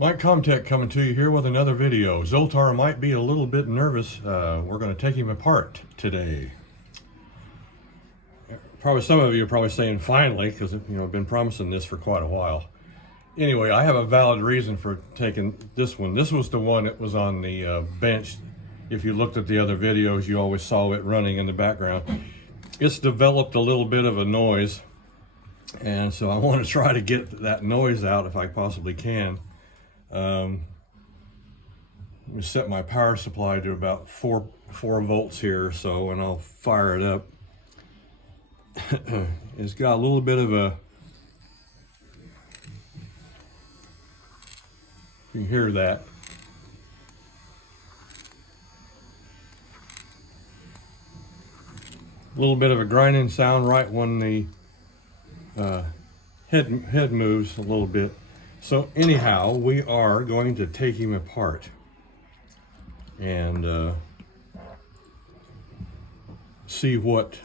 Mike Comtech coming to you here with another video. Zoltar might be a little bit nervous. We're going to take him apart today. Probably some of you are probably saying finally, because I've been promising this for quite a while. Anyway, I have a valid reason for taking this one. This was the one that was on the bench. If you looked at the other videos, you always saw it running in the background. It's developed a little bit of a noise, and so I want to try to get that noise out if I possibly can. Let me set my power supply to about 4 volts here or so, and I'll fire it up. It's got a little bit of a, you can hear that. A little bit of a grinding sound right when the head moves a little bit. So anyhow, we are going to take him apart and see what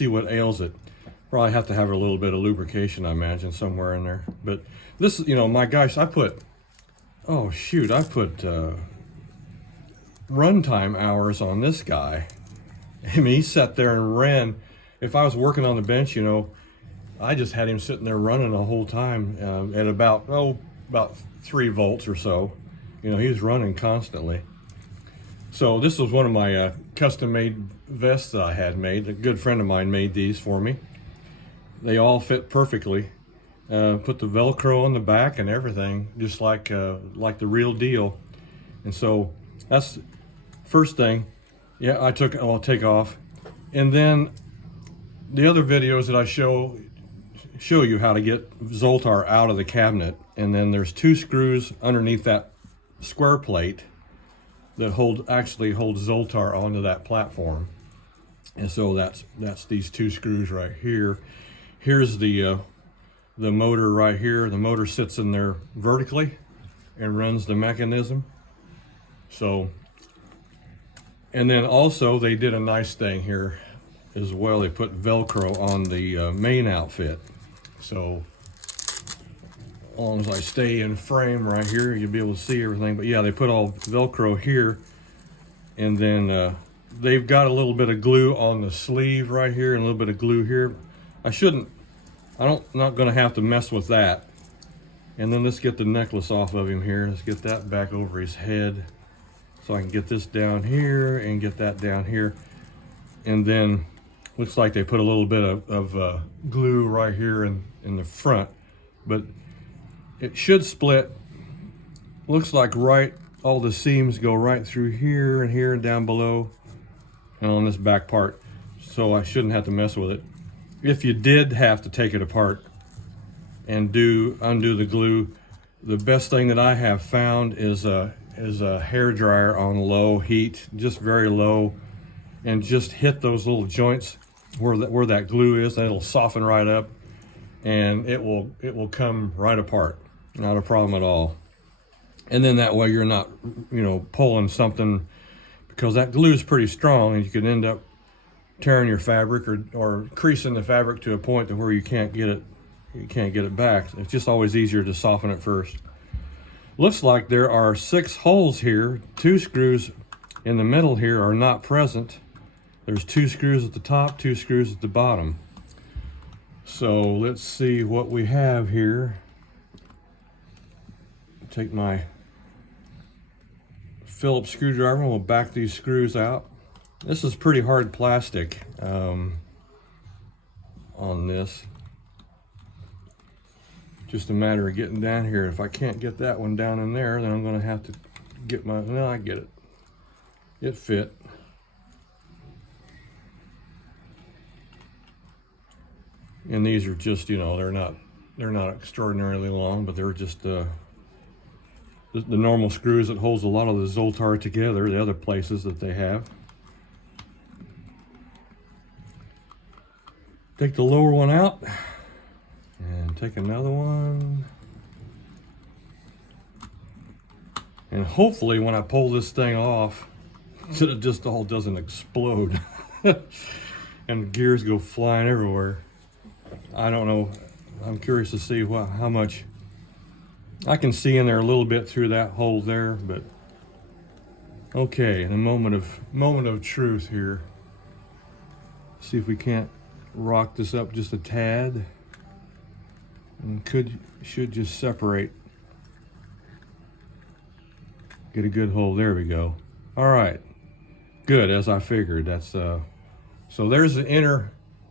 ails it. Probably have to have a little bit of lubrication, I imagine, somewhere in there. But this, my gosh, I put runtime hours on this guy. I mean, he sat there and ran. If I was working on the bench, I just had him sitting there running the whole time at about 3 volts or so. He was running constantly. So this was one of my custom-made vests that I had made. A good friend of mine made these for me. They all fit perfectly. Put the Velcro on the back and everything, just like the real deal. And so that's the first thing. Yeah, I'll take off. And then the other videos that I show you how to get Zoltar out of the cabinet, and then there's 2 screws underneath that square plate that actually holds Zoltar onto that platform. And so that's these 2 screws right here. Here's the motor right here. The motor sits in there vertically and runs the mechanism. So, and then also they did a nice thing here as well. They put Velcro on the main outfit. So as long as I stay in frame right here, you'll be able to see everything. But yeah, they put all Velcro here, and then they've got a little bit of glue on the sleeve right here and a little bit of glue here. I'm not gonna have to mess with that. And then let's get the necklace off of him here. Let's get that back over his head, so I can get this down here and get that down here. And then looks like they put a little bit of glue right here in the front, but it should split. Looks like all the seams go right through here and here and down below and on this back part, so I shouldn't have to mess with it. If you did have to take it apart and undo the glue, the best thing that I have found is a hair dryer on low heat, just very low, and just hit those little joints where that glue is, and it'll soften right up, and it will come right apart. Not a problem at all. And then that way you're not pulling something, because that glue is pretty strong, and you can end up tearing your fabric or creasing the fabric to a point to where you can't get it back. It's just always easier to soften it first. Looks like there are 6 holes here. 2 screws in the middle here are not present. There's 2 screws at the top, 2 screws at the bottom. So let's see what we have here. Take my Phillips screwdriver and we'll back these screws out. This is pretty hard plastic on this. Just a matter of getting down here. If I can't get that one down in there, then I'm going to have to get no, I get it. It fit. And these are just, they're not extraordinarily long, but they're just the normal screws that holds a lot of the Zoltar together, the other places that they have. Take the lower one out and take another one. And hopefully when I pull this thing off, so it just all doesn't explode and gears go flying everywhere. I don't know. I'm curious to see how much I can see in there a little bit through that hole there, but okay, the moment of truth here. See if we can't rock this up just a tad, and should just separate. Get a good hole. There we go. All right, good, as I figured. That's so there's the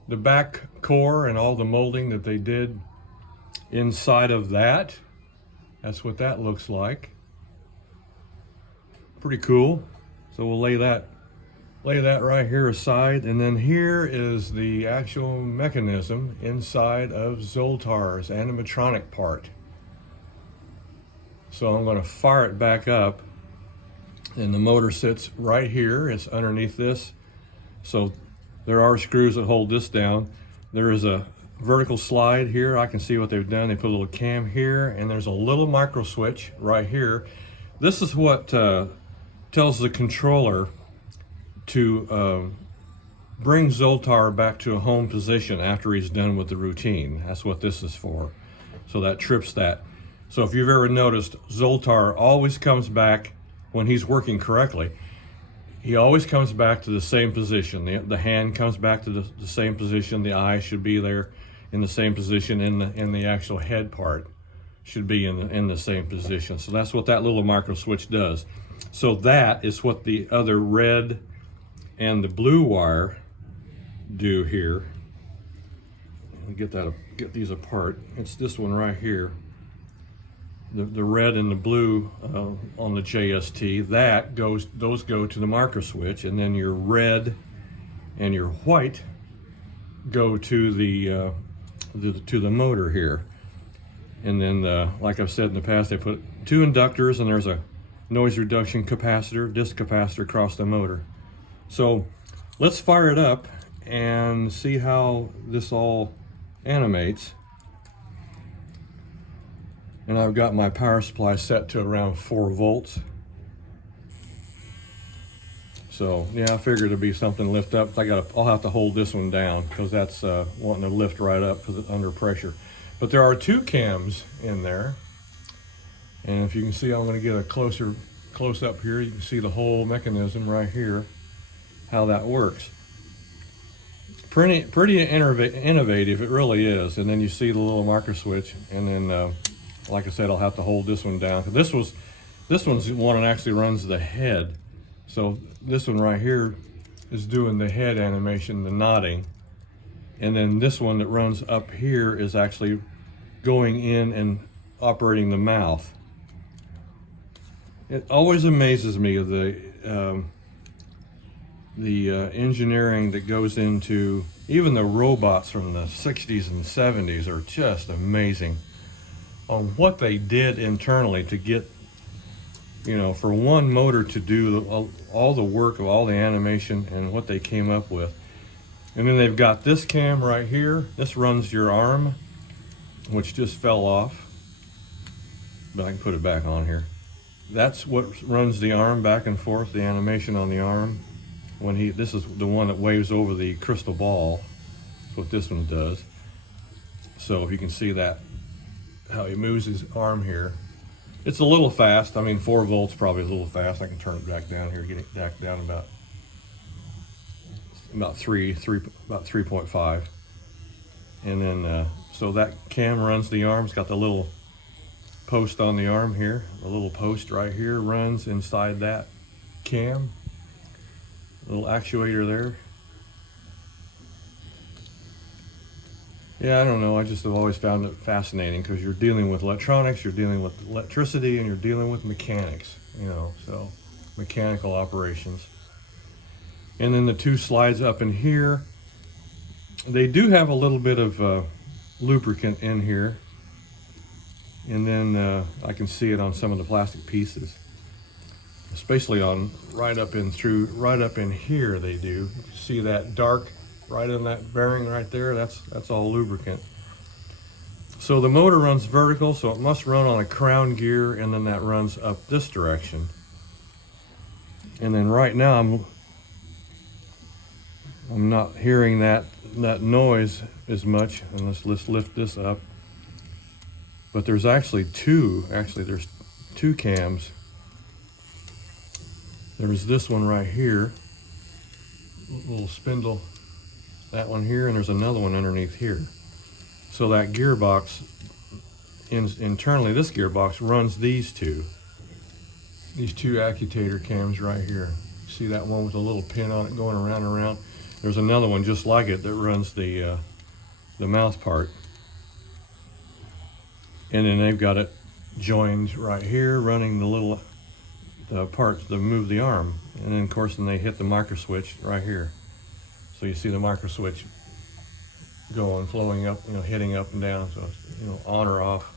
back core and all the molding that they did inside of that. That's what that looks like. Pretty cool. So we'll lay that right here aside, and then here is the actual mechanism inside of Zoltar's animatronic part. So I'm going to fire it back up, and the motor sits right here. It's underneath this. So there are screws that hold this down. There is a vertical slide here. I can see what they've done. They put a little cam here, and there's a little micro switch right here. This is what tells the controller to bring Zoltar back to a home position after he's done with the routine. That's what this is for. So that trips that. So if you've ever noticed, Zoltar always comes back when he's working correctly. He always comes back to the same position. The hand comes back to the same position. The eye should be there in the same position, and the actual head part should be in the same position. So that's what that little micro switch does. So that is what the other red and the blue wire do here. Get these apart. It's this one right here. The red and the blue on the JST, those go to the marker switch, and then your red and your white go to the motor here. And then, like I've said in the past, they put 2 inductors, and there's a noise reduction capacitor, disc capacitor across the motor. So let's fire it up and see how this all animates. And I've got my power supply set to around 4 volts. So yeah, I figured it'd be something to lift up. I'll have to hold this one down because that's wanting to lift right up because it's under pressure. But there are 2 cams in there. And if you can see, I'm going to get a close up here. You can see the whole mechanism right here, how that works. Pretty innovative, it really is. And then you see the little marker switch, and then like I said, I'll have to hold this one down. This one's the one that actually runs the head. So this one right here is doing the head animation, the nodding. And then this one that runs up here is actually going in and operating the mouth. It always amazes me the engineering that goes into even the robots from the 60s and 70s are just amazing on what they did internally to get, for one motor to do all the work of all the animation and what they came up with. And then they've got this cam right here. This runs your arm, which just fell off, but I can put it back on here. That's what runs the arm back and forth, the animation on the arm. This is the one that waves over the crystal ball. That's what this one does. So if you can see that, how he moves his arm here. It's a little fast. I mean, 4 volts probably a little fast. I can turn it back down here, get it back down about 3.5. And then, so that cam runs the arm. It's got the little post on the arm here. The little post right here runs inside that cam. Little actuator there. Yeah, I don't know. I just have always found it fascinating because you're dealing with electronics, you're dealing with electricity, and you're dealing with mechanics, so mechanical operations. And then the 2 slides up in here, they do have a little bit of lubricant in here. And then I can see it on some of the plastic pieces, especially on right up in here. They do. You can see that dark right in that bearing right there. That's all lubricant. So the motor runs vertical, so it must run on a crown gear, and then that runs up this direction. And then right now I'm not hearing that noise as much. And let's lift this up. but there's actually two. Actually, there's two cams. There's this one right here, little spindle, that one here, and there's another one underneath here. So that gearbox, internally this gearbox runs these two actuator cams right here. See that one with a little pin on it going around and around? There's another one just like it that runs the mouth part. And then they've got it joined right here, running the parts that move the arm. And then of course, then they hit the micro switch right here. So you see the micro switch going, flowing up, hitting up and down. So it's, on or off.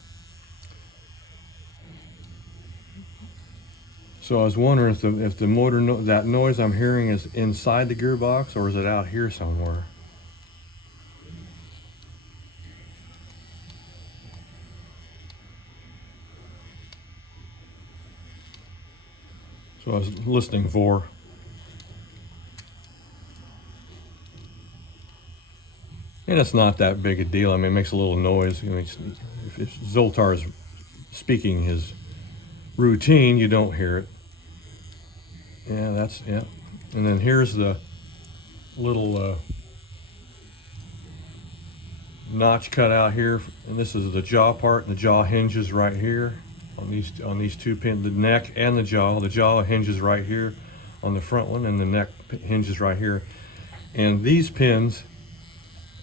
So I was wondering if the motor, that noise I'm hearing is inside the gearbox or is it out here somewhere? So I was listening for. And it's not that big a deal. I mean, it makes a little noise. If Zoltar is speaking his routine, you don't hear it. Yeah, yeah. And then here's the little notch cut out here, and this is the jaw part, and the jaw hinges right here on these two pins, the neck and the jaw. The jaw hinges right here on the front one, and the neck hinges right here. And these pins,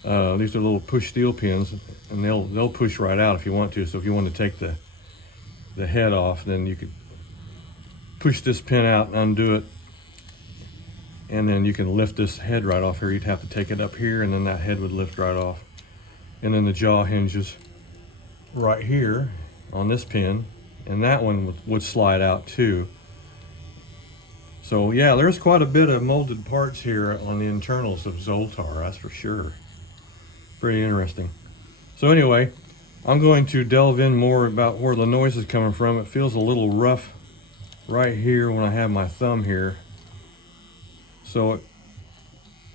these are little push steel pins, and they'll push right out if you want to. So if you want to take the head off, then you could push this pin out and undo it, and then you can lift this head right off here. You'd have to take it up here, and then that head would lift right off. And then the jaw hinges right here on this pin, and that one would slide out too. So yeah, there's quite a bit of molded parts here on the internals of Zoltar, that's for sure. Pretty interesting. So anyway, I'm going to delve in more about where the noise is coming from. It feels a little rough right here when I have my thumb here. So it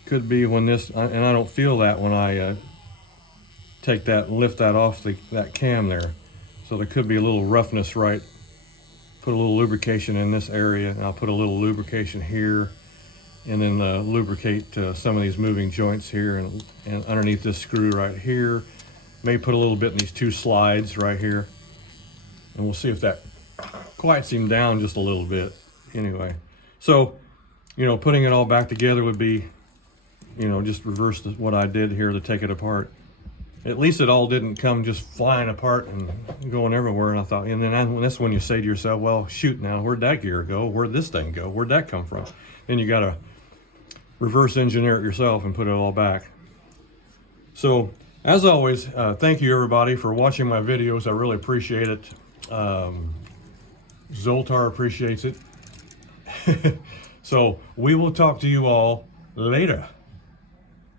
could be when this, and I don't feel that when I take that and lift that off that cam there. So there could be a little roughness, right? Put a little lubrication in this area, and I'll put a little lubrication here, and then lubricate some of these moving joints here and underneath this screw right here. Maybe put a little bit in these two slides right here, and we'll see if that quiets him down just a little bit. Anyway, so putting it all back together would be just reverse what I did here to take it apart. At least it all didn't come just flying apart and going everywhere. And I thought, and then that's when you say to yourself, well, shoot, now where'd that gear go? Where'd this thing go? Where'd that come from? Then you got to reverse engineer it yourself and put it all back. So as always, thank you everybody for watching my videos. I really appreciate it. Zoltar appreciates it. So we will talk to you all later.